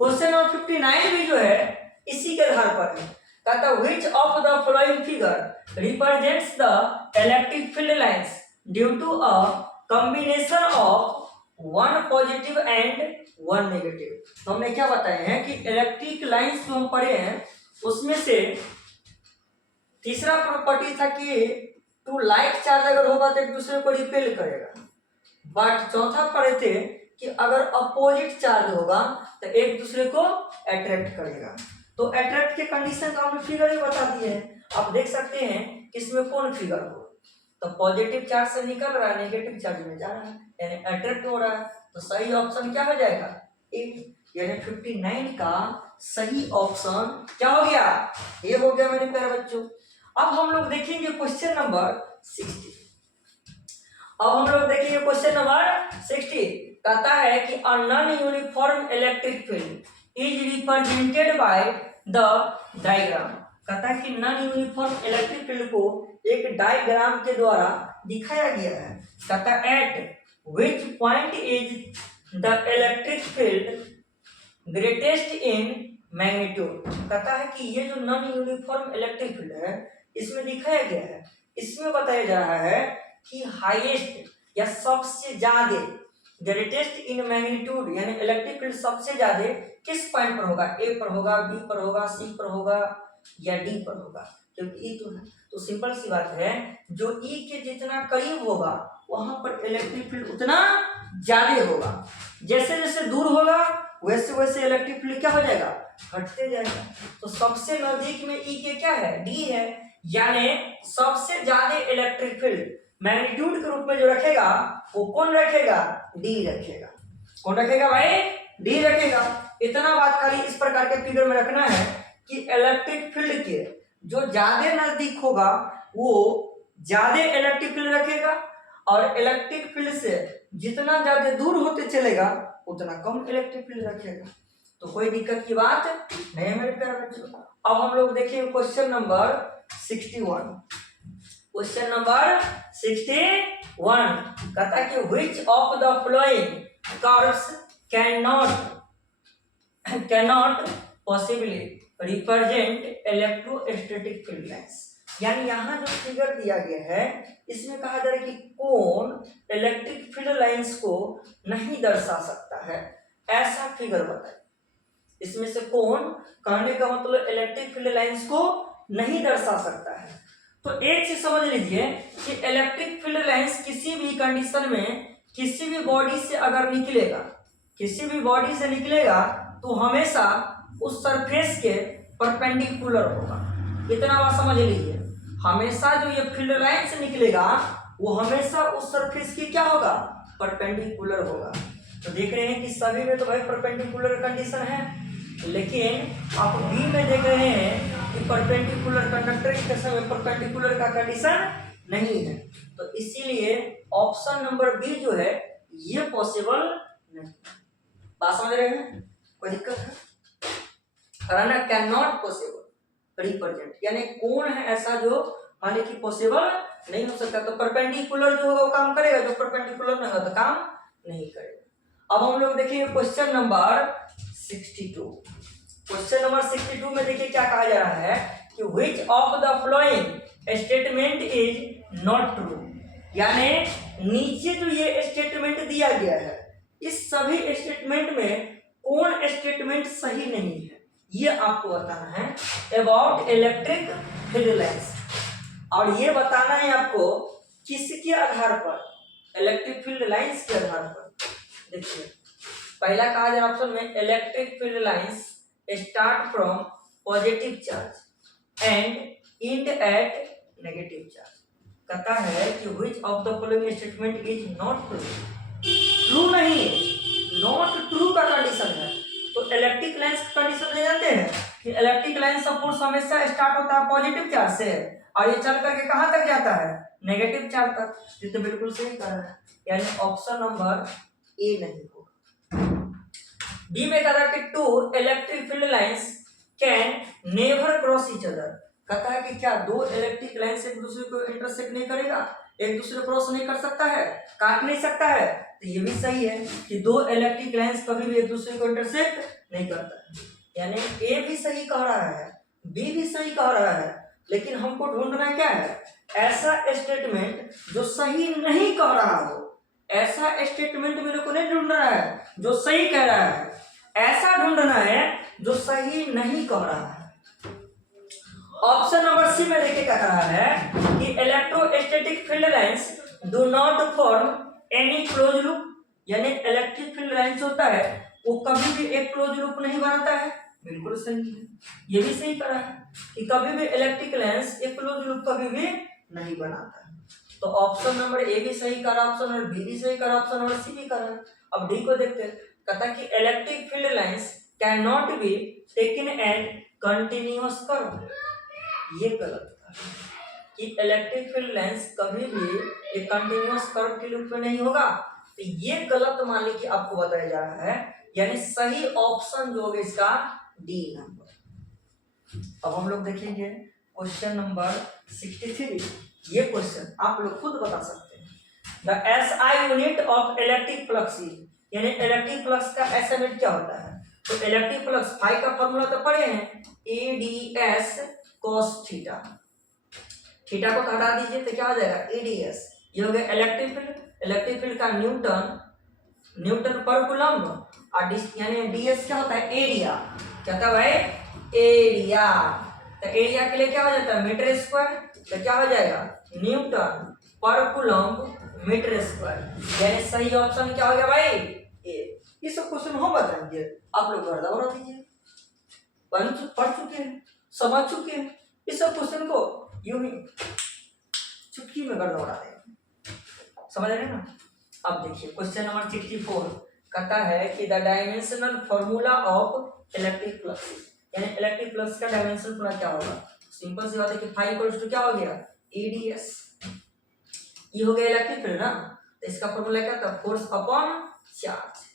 क्वेश्चन नंबर 59 भी जो है इसी के आधार पर है। कहता which of the following figure represents the electric field lines due to a combination of one positive and one negative. तो हमने क्या बताए हैं कि इलेक्ट्रिक लाइंस जो हम पढ़े हैं उसमें से तीसरा प्रॉपर्टी था कि टू लाइक चार्ज अगर होगा तो एक दूसरे को रिपेल करेगा, बट चौथा पढ़े थे कि अगर अपोजिट चार्ज होगा तो एक दूसरे को अट्रैक्ट करेगा। तो अट्रैक्ट के कंडीशन का हमने फिगर ही बता दिए हैं। आप देख सकते हैं इसमें कौन फिगर हो, तो पॉजिटिव चार्ज से निकल रहा है, नेगेटिव चार्ज में जा रहा है, यानी अट्रैक्ट हो रहा है। तो सही ऑप्शन क्या हो जाएगा, ए, यानी 59 का सही ऑप्शन क्या हो गया, ये हो गया मेरे प्यारे बच्चों। अब हम लोग देखेंगे क्वेश्चन नंबर 60। अब हम लोग देखेंगे क्वेश्चन नंबर 60। कहता है कि a non uniform electric field is represented by the diagram. कहता है कि नॉन यूनिफॉर्म इलेक्ट्रिक फील्ड को एक डायग्राम के द्वारा दिखाया गया है। कहता है eight which point is the electric field greatest in magnitude. कहता है कि ये जो नॉन यूनिफॉर्म इलेक्ट्रिक फील्ड है इसमें दिखाया गया है, इसमें बताया जा रहा है कि हाईएस्ट या सबसे ज्यादा ग्रेटेस्ट इन मैग्नीट्यूड, यानी इलेक्ट्रिक फील्ड सबसे ज्यादा किस पॉइंट पर होगा, ए पर होगा, बी पर होगा, सी पर होगा या डी पर होगा, क्योंकि ई तो है। तो सिंपल सी बात है, जो ई के जितना करीब होगा वहां पर इलेक्ट्रिक फील्ड उतना ज्यादा होगा। जैसे जैसे दूर होगा वैसे वैसे इलेक्ट्रिक फील्ड क्या हो जाएगा, घटते जाएगा। तो सबसे नजदीक में ई के क्या है, डी है, यानी सबसे ज्यादा इलेक्ट्रिक फील्ड मैग्नीट्यूड के रूप में जो रखेगा वो कौन रखेगा, डी रखेगा। कौन रखेगा भाई, डी रखेगा। इतना बात खाली इस प्रकार के फिगर में रखना है कि इलेक्ट्रिक फील्ड के जो ज्यादा नजदीक होगा वो ज्यादा इलेक्ट्रिक फील्ड रखेगा, और इलेक्ट्रिक फील्ड से जितना ज्यादा दूर होते चलेगा उतना कम इलेक्ट्रिक फील्ड रखेगा। तो कोई दिक्कत की बात नहीं है मेरे प्यारे बच्चों। अब हम लोग देखिए क्वेश्चन नंबर 61। क्वेश्चन नंबर 61 कहता है कि which of the following curves cannot possibly represent electrostatic field lines। यानी यहाँ जो फिगर दिया गया है इसमें कहा जा रहा है कि कौन इलेक्ट्रिक फील्ड लाइंस को नहीं दर्शा सकता है, ऐसा फिगर बताए। इसमें से कौन, कहने का मतलब इलेक्ट्रिक फील्ड लाइंस को नहीं दर्शा सकता है। तो एक चीज समझ लीजिए कि इलेक्ट्रिक फील्ड लाइंस किसी भी कंडीशन में किसी भी बॉडी से अगर निकलेगा, किसी भी बॉडी से निकलेगा तो हमेशा उस सरफेस के परपेंडिकुलर होगा। इतना बात समझ लीजिए, हमेशा जो ये फील्ड लाइन से निकलेगा वो हमेशा उस सरफेस की क्या होगा, परपेंडिकुलर होगा। तो देख रहे हैं कि सभी में तो भाई परपेंडिकुलर कंडीशन है, लेकिन आप बी में देख रहे हैं कि परपेंडिकुलर कंडक्टर के समय परपेंडिकुलर का कंडीशन नहीं है। तो इसीलिए ऑप्शन नंबर बी जो है ये पॉसिबल नहीं। बात समझ रहे हैं, कोई दिक्कत है? कराना कैन नॉट पॉसिबल रिप्रेजेंट, यानी कौन है ऐसा जो माने कि पॉसिबल नहीं हो सकता। तो परपेंडिकुलर जो होगा वो काम करेगा, जो परपेंडिकुलर नहीं होगा तो काम नहीं करेगा। अब हम लोग देखिए क्वेश्चन नंबर 62। क्वेश्चन नंबर 62 में देखिए क्या कहा जा रहा है कि which of the following statement is not true। यानी नीचे जो ये स्टेटमेंट दिया गया है इस सभी स्टेटमेंट में कौन स्टेटमेंट सही नहीं है, ये आपको बताना है अबाउट इलेक्ट्रिक फील्ड लाइंस। और ये बताना है आपको किसके आधार पर, इलेक्ट्रिक फील्ड लाइंस के आधार पर। देखिए पहला कहा जा रहा ऑप्शन में electric field lines start from positive charge and end at negative charge. कहता है कि which of the following statement is not true. True नहीं है, नॉट ट्रू का कंडीशन है। तो इलेक्ट्रिक लाइंस का कंडीशन जानते हैं कि इलेक्ट्रिक लाइन सपोर्ट हमेशा स्टार्ट होता है पॉजिटिव चार्ज से और ये चल करके कहां तक जाता है, नेगेटिव चार्ज तक। ये तो बिल्कुल सही कह रहा है, यानी ऑप्शन नंबर ए नहीं होगा। बी में कहा कि two electric field lines can never cross each other. कहता है कि क्या दो इलेक्ट्रिक लाइंस एक दूसरे को इंटरसेक्ट नहीं करेगा, एक दूसरे को क्रॉस नहीं कर सकता है, काट नहीं सकता है। तो ये भी सही है कि दो इलेक्ट्रिक लाइंस कभी भी एक दूसरे को इंटरसेक्ट नहीं करता है। यानी ए भी सही कह रहा है, बी भी सही कह रहा है, लेकिन हमको ढूंढना क्या है, ऐसा स्टेटमेंट जो सही नहीं कह रहा हो। ऐसा स्टेटमेंट मेरे को नहीं ढूंढना है जो सही कह रहा है, ऐसा ढूंढना है जो सही नहीं कह रहा है। ऑप्शन नंबर सी में देखिए क्या कह रहा है कि electrostatic field lines do not form any close loop. यानी इलेक्ट्रिक फील्ड लाइंस होता है वो कभी भी एक क्लोज लूप नहीं बनाता है। बिल्कुल सही है, ये भी सही करा है कि कभी भी इलेक्ट्रिक लाइंस एक क्लोज लूप कभी भी नहीं बनाता है। तो ऑप्शन नंबर ए भी सही करा, ऑप्शन नंबर बी भी सही करा, ऑप्शन नंबर सी भी करा। अब डी को देखते हैं, कहता है कि electric field lines can not be taken at continuous curve. ये गलत है कि इलेक्ट्रिक फील्ड लाइंस कभी भी एक कंटिन्यूअस कर्व के रूप में नहीं होगा। तो ये गलत मान लीजिए आपको बताया जा रहा है, यानी सही ऑप्शन जो होगा इसका डी नंबर। अब हम लोग देखेंगे क्वेश्चन नंबर 63। ये क्वेश्चन आप लोग खुद बता सकते हैं। The SI unit of electric flux, यानी इलेक्ट्रिक फ्लक्स का एसआई यूनिट क्या होता है। तो इलेक्ट्रिक फ्लक्स फाई का फॉर्मूला तो पढ़े हैं, एडीएस कॉस थीटा। थीटा को हटा दीजिए तो क्या हो जाएगा, एडीएस। ये हो गया इलेक्ट्रिक फील्ड। इलेक्ट्रिक फील्ड का न्यूटन पर कूलम्ब, और यानी डीएस क्या होता है, एरिया। क्या था भाई, एरिया। तो एरिया के लिए क्या हो जाता है, मीटर स्क्वायर। तो क्या हो जाएगा, न्यूटन पर कूलम्ब मीटर स्क्वायर। यानी सही ऑप्शन क्या हो गया भाई, ए। ये सब क्वेश्चन हम बताएंगे, आप लोग घर दबा दीजिए, पढ़ चुके हैं, समझ चुके हैं। इस सब क्वेश्चन को यूं ही चुटकी में कर दौड़ा देंगे, समझ रहे हैं ना। अब देखिए क्वेश्चन नंबर 64 कहता है कि the dimensional formula of electric flux, यानी इलेक्ट्रिक फ्लक्स का डायमेंशनल फॉर्मूला क्या होगा। सिंपल सी बात है कि फाई इक्वल्स टू क्या हो गया, एडीएस। ये हो गया इलेक्ट्रिक फील्ड ना, तो इसका फॉर्मूला क्या था, फोर्स अपॉन चार्ज।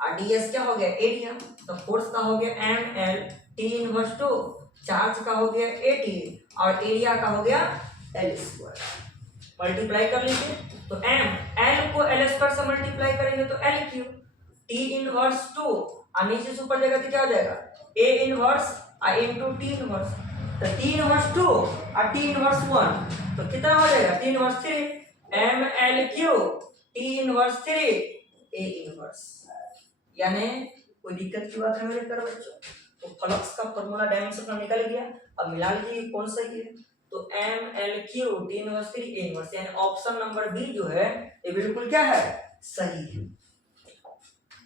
और डीएस क्या हो गया, एरिया। तो फोर्स का हो गया M L T inverse two, charge का हो गया एटी, और एरिया का हो गया एल स्क्वायर, मल्टीप्लाई कर लीजिए तो एम, एल को एल स्क्वायर से मल्टीप्लाई करेंगे तो एल क्यू, टी इनवर्स 2 और नीचे से ऊपर जाएगा तो क्या हो जाएगा ए इनवर्स और इनटू टी इनवर्स, तो टी इनवर्स 2 और टी इनवर्स 1 तो कितना हो जाएगा T inverse 3 M L Q T inverse 3 A inverse. यानी कोई दिक्कत की बात है मेरे प्यारे बच्चों? तो फ्लक्स का फॉर्मूला डायमेंशन निकल गया। अब मिला लीजिए कौन सही है, तो M L Q T inverse 3 A inverse, यानी ऑप्शन नंबर बी जो है ये बिल्कुल क्या है, सही है।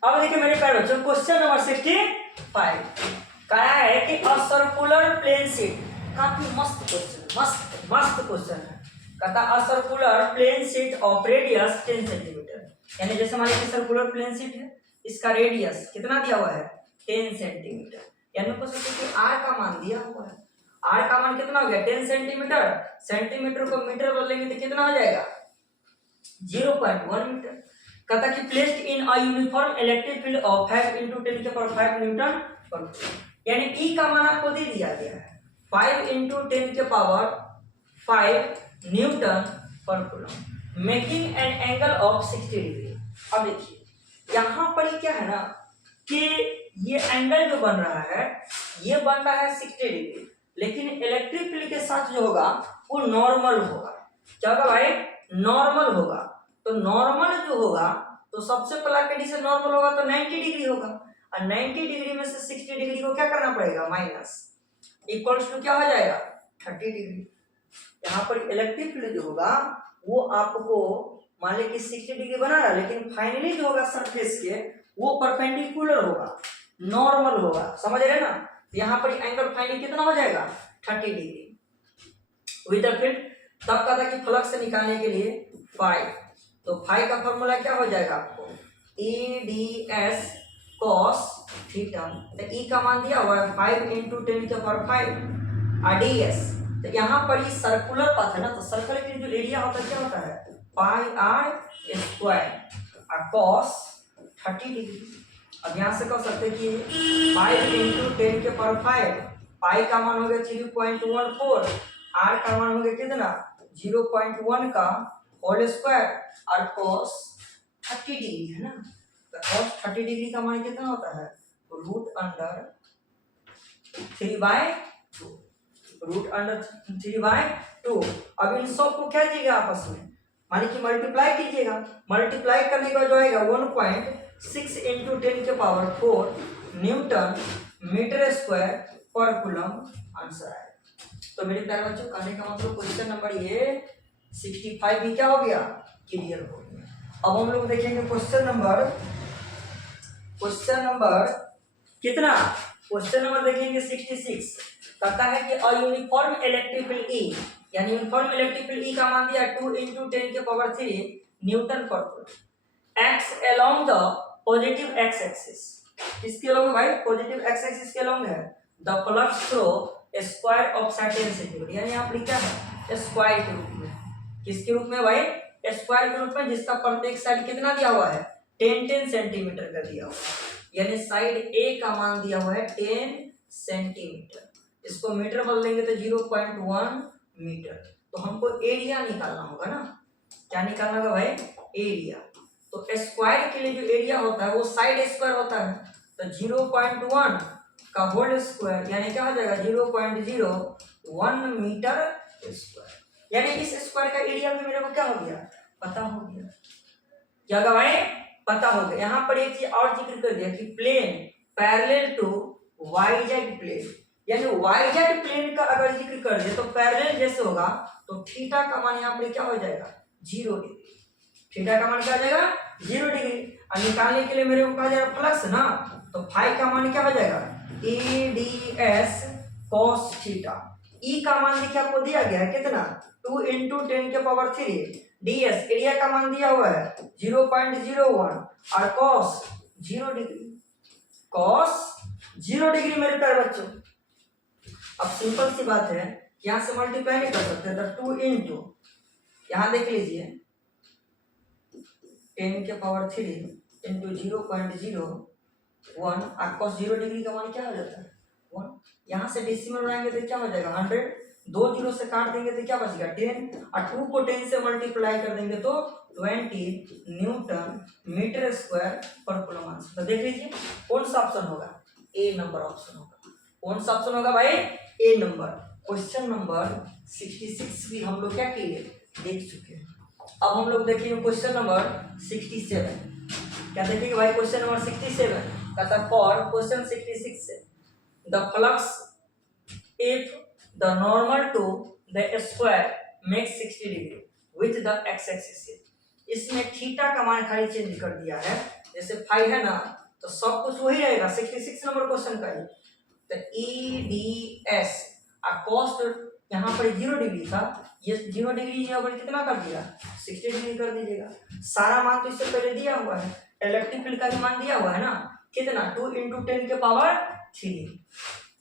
अब देखिए मेरे प्यारे बच्चों क्वेश्चन नंबर 65 कहा है कि अ सर्कुलर प्लेन शीट, काफी मस्त क्वेश्चन, मस्त क्वेश्चन है। कहता a circular plane sheet of radius 10 centimetre, यानी जैसे मान लीजिए सर्कुलर प्लेन शीट है, इसका रेडियस कितना दिया हुआ है 10 सेंटीमीटर, यानी को सोचिए कि आर का मान दिया हुआ है, आर का मान कितना हो गया 10 सेंटीमीटर, सेंटीमीटर को मीटर बदलेंगे तो कितना हो जाएगा 0.1 मीटर। कहता कि placed in a uniform electric field of 5 × 10⁵ Newton पर कूलम, यानी ई का मान आपको दे दिया गया है 5 × 10⁵ न्यूटन पर coulomb, making an angle of 60 degree. अब देखिए यहाँ पर क्या है ना कि ये एंगल जो बन रहा है ये बन रहा है 60 डिग्री, लेकिन इलेक्ट्रिक फील्ड के साथ जो होगा वो नॉर्मल होगा। क्या होगा भाई, नॉर्मल होगा। तो नॉर्मल जो होगा तो सबसे पहला कंडीशन नॉर्मल होगा तो 90 डिग्री होगा, और 90 डिग्री में से 60 डिग्री को क्या करना पड़ेगा माइनस, इक्वल्स टू क्या हो जाएगा 30 डिग्री। यहाँ पर इलेक्ट्रिक फील्ड जो होगा वो आपको मान लीजिए कि 60 डिग्री बना रहा है, लेकिन फाइनली जो होगा सरफेस के वो परपेंडिकुलर होगा, नॉर्मल होगा, समझ रहे ना। तो यहाँ पर एंगल फाइनली कितना हो जाएगा 30 डिग्री विद द फील्ड। तब कहा था कि फ्लक्स से निकालने के लिए फाई, तो फाई का फॉर्मूला क्या हो जाएगा आपको E D S cos theta, तो ई का मान दिया हुआ है 5 × 10⁵ और डी एस, तो यहाँ पर ये सर्कुलर पाथ है ना, तो सर्कल की जो एरिया होता है क्या होता है पाई आर स्क्वायर और कॉस 30 डिग्री। अब यहाँ से कह सकते हैं कि 5 × 10⁵, पाई का मान हो गया 0.14, आर का मान हो गया कितना 0.1 का होल स्क्वायर और cos 30 डिग्री है ना, तो cos 30 डिग्री का मान कितना होता है √3/2। अब इन सब को क्या कीजिएगा आपस में मान लीजिए मल्टीप्लाई कीजिएगा, मल्टीप्लाई करने का जो आएगा 1.6 × 10⁴ न्यूटन मीटर स्क्वायर पर कूलम आंसर आएगा। तो मेरे प्यारे बच्चों कहने का मतलब क्वेश्चन नंबर ये 65 भी क्या हो गया क्लियर हो गया। अब हम लोग देखेंगे क्वेश्चन नंबर कितना, क्वेश्चन नंबर देखेंगे 66। कहता है कि a uniform electric field E, यानी यूनिफॉर्म इलेक्ट्रिक फील्ड ई का मान दिया 2 × 10⁻³ न्यूटन पर coulomb x along the positive x axis. किसके अलोंग भाई पॉजिटिव एक्स एक्सिस के अलोंग है the flux through square of certain centimetre, यानी आप लिखा है स्क्वायर के रूप में। किसके रूप में भाई स्क्वायर के रूप में, जिसका प्रत्येक साइड कितना दिया हुआ है 10 सेंटीमीटर का दिया हुआ है, यानी साइड ए का मान दिया हुआ है 10 सेंटीमीटर, इसको मीटर बदलेंगे तो 0.1 मीटर। तो हमको एरिया निकालना होगा ना, क्या निकालना होगा भाई एरिया। तो स्क्वायर के लिए जो एरिया होता है वो साइड स्क्वायर होता है, तो 0.1 का होल स्क्वायर यानी क्या हो जाएगा 0.01 मीटर स्क्वायर, यानी इस स्क्वायर का एरिया भी मेरे को क्या हो गया पता हो गया। क्या होगा भाई पता हो गया। यहाँ पर एक चीज और जिक्र कर दिया कि plane parallel to YZ plane, यानी वाईजेड प्लेन का अगर जिक्र कर दिया तो पैरेलल जैसे होगा तो थीटा का मान यहाँ पर क्या हो जाएगा 0 डिग्री, थीटा का मान क्या हो जाएगा 0 डिग्री। और निकालने के लिए मेरे को कहा जाएगा फ्लक्स ना, तो फाई का मान क्या हो जाएगा A D S cos theta. E का मान देखिए आपको दिया गया है कितना 2 × 10⁻³ ds, एरिया का मान दिया हुआ है 0.01 और cos 0 डिग्री, cos 0 डिग्री मेरे प्यारे बच्चों। अब सिंपल सी बात है यहाँ से मल्टीप्लाई नहीं कर सकते, तो 2 × यहाँ देख लीजिए 10⁻³ × 0.01 और cos 0 डिग्री का मान क्या हो जाता है 1। यहाँ से डेसिमल बनाएंगे तो क्या हो जाएगा 100 2 जीरो से काट देंगे तो क्या बचेगा 10, और 2 को 10 से मल्टीप्लाई कर देंगे तो 20 न्यूटन मीटर स्क्वायर पर कूलम आंसर। तो देख लीजिए कौन सा ऑप्शन होगा, ए नंबर ऑप्शन होगा। कौन सा ऑप्शन होगा भाई, ए नंबर। क्वेश्चन नंबर 66 भी हम लोग क्या किए, देख चुके हैं। अब हम लोग देखेंगे क्वेश्चन नंबर 67। क्या देखेंगे भाई, क्वेश्चन नंबर 67 कहता है फॉर क्वेश्चन 66 से the flux if the normal to the square makes 60 degree with the X axis. इसमें थीटा का मान खाली चेंज कर दिया है, जैसे फाई है ना तो सब कुछ वही रहेगा 66 नंबर क्वेश्चन का ही। तो ई डी एस कॉस्ट यहाँ पर 0 डिग्री था, ये 0 डिग्री यहाँ पर कितना कर दिया 60 डिग्री कर दीजिएगा। सारा मान तो इससे पहले दिया हुआ है, इलेक्ट्रिक फील्ड का भी मान दिया हुआ है ना, कितना 2 × 10 के पावर 3।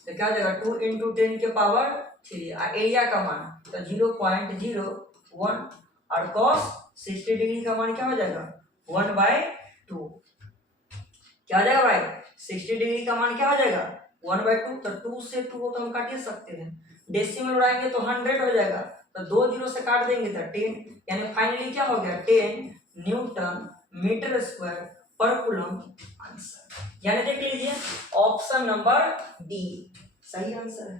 तो क्या जाएगा 2 × 10 के पावर 3। एरिया का मान तो 0.01 और cos 60 डिग्री का मान क्या हो जाएगा 1/2। क्या हो जाएगा भाई 60 डिग्री का मान क्या हो जाएगा 1/2। तो 2 से 2 को तो हम काट ही सकते हैं, डेसिमल उड़ाएंगे तो 100 हो जाएगा, तो 2 जीरो से काट देंगे तो 10, यानी फाइनली क्या हो गया 10 न्यूटन मीटर स्क्वायर पर कूलम आंसर। यानी देख लीजिए ऑप्शन नंबर डी सही आंसर है।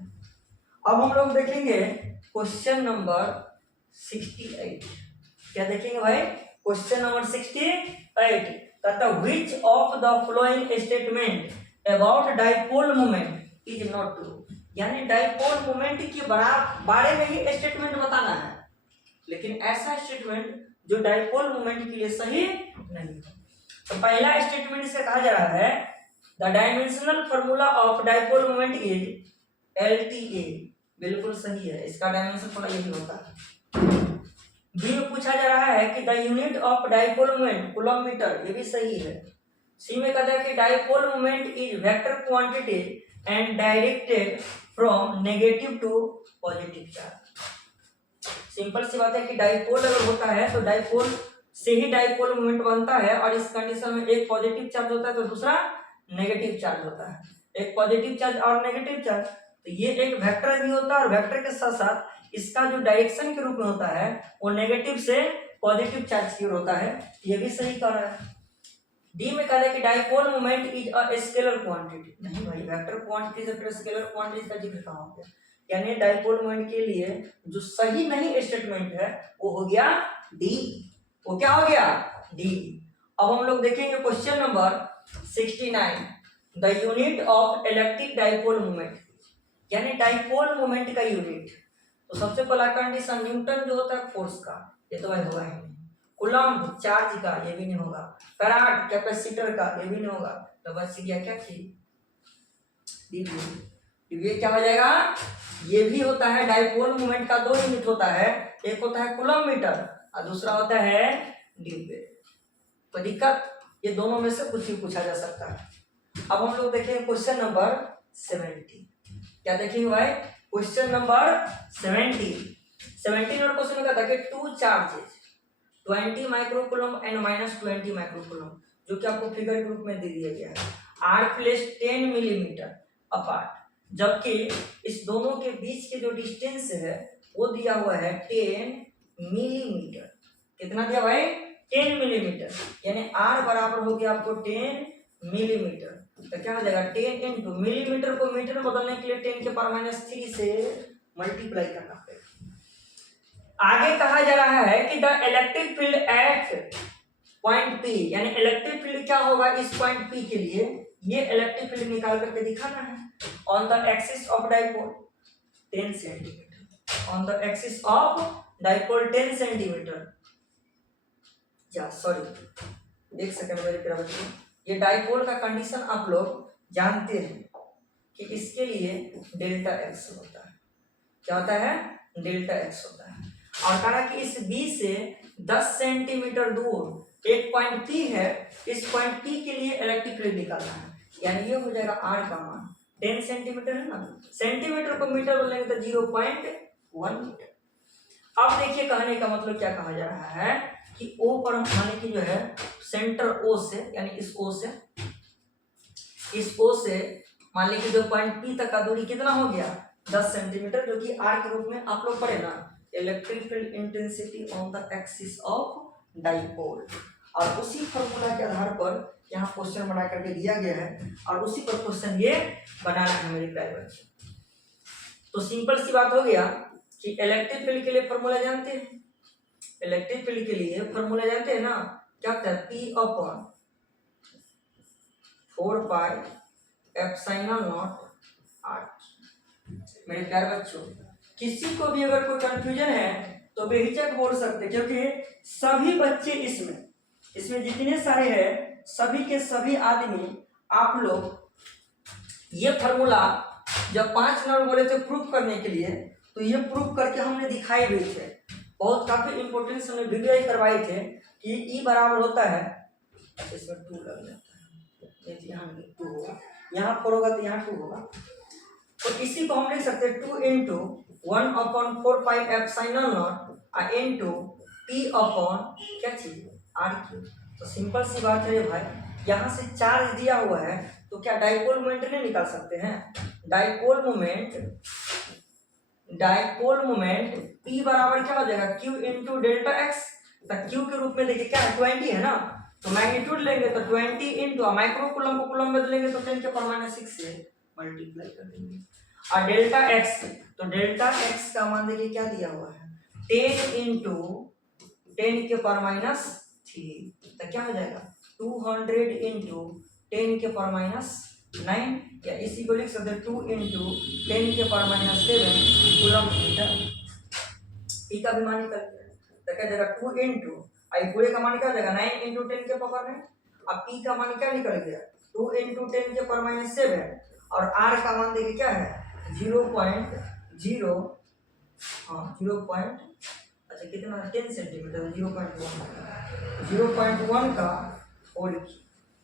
अब हम लोग देखेंगे क्वेश्चन नंबर 68। क्या देखेंगे भाई, क्वेश्चन नंबर 68 कहता which of the following statement about dipole moment is not true. यानी डाइपोल मोमेंट के बारे में ही स्टेटमेंट बताना है, लेकिन ऐसा स्टेटमेंट जो डाइपोल मोमेंट के लिए सही नहीं है। तो पहला स्टेटमेंट से कहा जा रहा है the dimensional formula of dipole moment is LTA। बिल्कुल सही है, इसका डायमेंशन थोड़ा यही होता है। बी में पूछा जा रहा है कि the unit of dipole moment coulomb metre, ये भी सही है। सी में कहता है कि dipole moment is vector quantity and directed from negative to positive charge. Simple सी बात है कि डाइपोल अगर होता है तो डाइपोल से ही डाइपोल मोमेंट बनता है, और इस कंडीशन में एक पॉजिटिव चार्ज होता है तो दूसरा नेगेटिव चार्ज होता है। एक पॉजिटिव चार्ज और नेगेटिव चार्ज, तो ये एक वेक्टर भी होता है, और वेक्टर के साथ साथ इसका जो डायरेक्शन के रूप में होता है वो नेगेटिव से पॉजिटिव चार्ज की ओर होता है। ये भी सही कह रहा है। डी में कह रहा है कि dipole moment is a scalar quantity. नहीं भाई, वेक्टर क्वांटिटी से फिर स्केलर क्वांटिटी का जिक्र कहाँ हो गया। यानी डाइपोल मोमेंट के लिए जो सही नहीं स्टेटमेंट है वो हो गया डी। वो क्या हो गया डी। अब हम लोग देखेंगे question number 69 the unit of electric dipole moment. यानी डाइपोल मोमेंट का यूनिट, तो सबसे पहला कंडीशन न्यूटन जो होता है फोर्स का, ये तो भाई होगा ही नहीं। कूलम्ब चार्ज का, ये भी नहीं होगा। फैराड कैपेसिटर का, ये भी नहीं होगा। तो बस गया क्या चीज ये क्या हो जाएगा, ये भी होता है। डाइपोल मोमेंट का 2 यूनिट होता है, एक होता है कूलम्ब मीटर और दूसरा होता है डिब्बे। तो दिक्कत ये दोनों में से कुछ ही पूछा जा सकता है। अब हम लोग देखेंगे क्वेश्चन नंबर 70। क्या देखेंगे भाई, क्वेश्चन नंबर 70 और क्वेश्चन में कहता है कि 2 चार्जेस 20 माइक्रोकूलम एंड -20 माइक्रोकूलम, जो कि आपको फिगर के रूप में दे दिया गया है, आर प्लेस्ड 10 मिलीमीटर अपार्ट, जबकि इस दोनों के बीच के जो डिस्टेंस है वो दिया हुआ है 10 मिलीमीटर। कितना दिया भाई 10 मिलीमीटर, यानी आर बराबर हो गया आपको 10 मिलीमीटर। तो क्या हो जाएगा 10 इंटू मिलीमीटर को मीटर में बदलने के लिए 10 के पावर -3 से मल्टीप्लाई करना पड़ेगा। आगे कहा जा रहा है कि the electric field eight point P, यानी इलेक्ट्रिक फील्ड क्या होगा इस पॉइंट P के लिए, ये इलेक्ट्रिक फील्ड निकाल करके दिखाना है। On the axis of dipole 10 centimetre, on the axis of dipole 10 centimetre. Sorry एक सेकंड मेरे प्यारे बच्चों, ये डाइपोल का कंडीशन आप लोग जानते हैं कि इसके लिए डेल्टा एक्स होता है। क्या होता है डेल्टा एक्स होता है। और कहा कि इस B से 10 सेंटीमीटर दूर एक पॉइंट P है, इस पॉइंट P के लिए इलेक्ट्रिक फील्ड निकालना है। यानी ये हो जाएगा R का मान 10 सेंटीमीटर है ना, सेंटीमीटर को मीटर बोलेंगे तो 0.1 मीटर। अब देखिए कहने का मतलब क्या कहा जा रहा है कि O पर माने कि जो है सेंटर O से, यानी इस O से मान लीजिए जो पॉइंट P तक का दूरी कितना हो गया 10 सेंटीमीटर, जो कि आर के रूप में आप लोग पढ़े ना, electric field intensity on the axis of dipole. और उसी फॉर्मूला के आधार पर यहाँ क्वेश्चन बना करके दिया गया है और उसी पर क्वेश्चन ये बनाना है मेरे प्यारे बच्चे। तो सिंपल सी बात हो गया कि इलेक्ट्रिक फील्ड के लिए फॉर्मूला जानते हैं, इलेक्ट्रिक फील्ड के लिए फॉर्मूला जानते हैं ना, क्या होता है, P upon 4 pi epsilon not r। मेरे प्यारे बच्चों, किसी को भी अगर कोई कंफ्यूजन है तो बेहिचक बोल सकते हैं, क्योंकि सभी बच्चे इसमें जितने सारे हैं सभी के सभी आदमी आप लोग ये फॉर्मूला जब 5 नंबर बोले थे प्रूफ करने के लिए, तो ये प्रूफ करके हमने दिखाए भी थे। बहुत काफी इंपोर्टेंस हमने वीडियो ही करवाए थे कि E बराबर होता है, इसमें 2 लग जाता है, यहाँ 2 होगा, यहाँ 4 होगा तो यहाँ 2 होगा। तो इसी को हम लिख सकते हैं 2 into 1/4 pi epsilon not into P upon क्या चीज R क्यूब। तो सिंपल सी बात है भाई, यहाँ से चार्ज दिया हुआ है तो क्या डाइपोल मोमेंट नहीं निकाल सकते हैं? डाइपोल मोमेंट P बराबर क्या हो जाएगा, Q इंटू डेल्टा एक्स। तो Q के रूप में देखिए क्या है, 20 है ना, तो मैग्नीट्यूड लेंगे तो 20 इंटू माइक्रो कूलम को कूलम में बदलेंगे तो 10 के पावर -6 से मल्टीप्लाई कर देंगे। और डेल्टा एक्स, तो डेल्टा एक्स का मान देखिए क्या दिया हुआ है, 10 इंटू 10 के पावर -3, तो क्या हो जाएगा 200 इंटू 10 के पावर -9, या इसी को लिख सकते हैं 2 इंटू 10 के पावर -7 कूलम मीटर। ई का भी मान निकल गया, तो क्या जाएगा 2 इंटू आई पूरे का मान क्या हो जाएगा 9 इंटू 10 के पावर 9। अब पी का मान क्या निकल गया 2 इंटू 10 के पावर -7, और आर का मान देखिए क्या है 0.0, हाँ 0. अच्छा कितना 10 सेंटीमीटर, 0.1 का होल।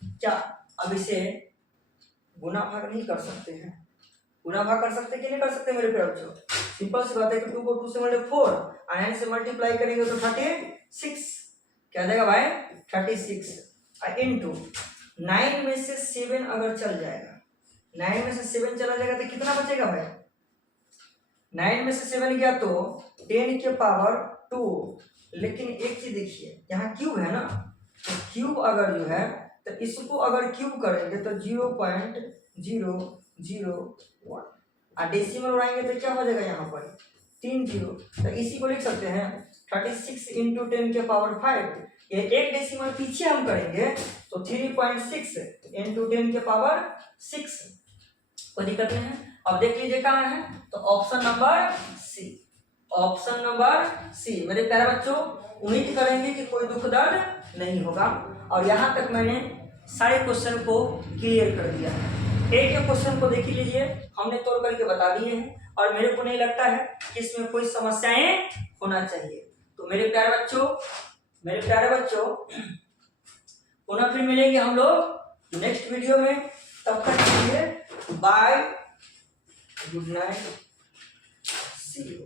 क्या अब इसे गुना भाग नहीं कर सकते हैं? गुना भाग कर सकते कि नहीं कर सकते मेरे प्यारे बच्चों? सिंपल सी बात है कि 2 को 2 से मल्टीप्लाई 4 और 9 से मल्टीप्लाई करेंगे तो 36 क्या जाएगा भाई 36, इंटू 9 में से 7 अगर चल जाएगा, 9 में से 7 चला जाएगा तो कितना बचेगा भाई, 9 में से 7 गया तो 10 के पावर 2। लेकिन एक चीज देखिए यहाँ क्यूब है ना, तो क्यूब अगर जो है तो इसको अगर क्यूब करेंगे तो 0.001, और डेसिमल उड़ाएंगे तो क्या हो जाएगा यहाँ पर 3 0। तो इसी को लिख सकते हैं 36 इंटू 10 के पावर 5। ये एक डेसिमल पीछे हम करेंगे तो 3.6 इंटू 10 के पावर 6। कोई दिक्कत नहीं है। अब देख लीजिए कहाँ है, तो option number C, option number C. मेरे प्यारे बच्चों, उम्मीद करेंगे कि कोई दुख दर्द नहीं होगा, और यहाँ तक मैंने सारे क्वेश्चन को क्लियर कर दिया है। एक क्वेश्चन को देख लीजिए, हमने तोड़ करके बता दिए हैं, और मेरे को नहीं लगता है कि इसमें कोई समस्याएं होना चाहिए। तो मेरे प्यारे बच्चों पुनः फिर मिलेंगे हम लोग नेक्स्ट वीडियो में। तब तक के लिए bye, good night, see you.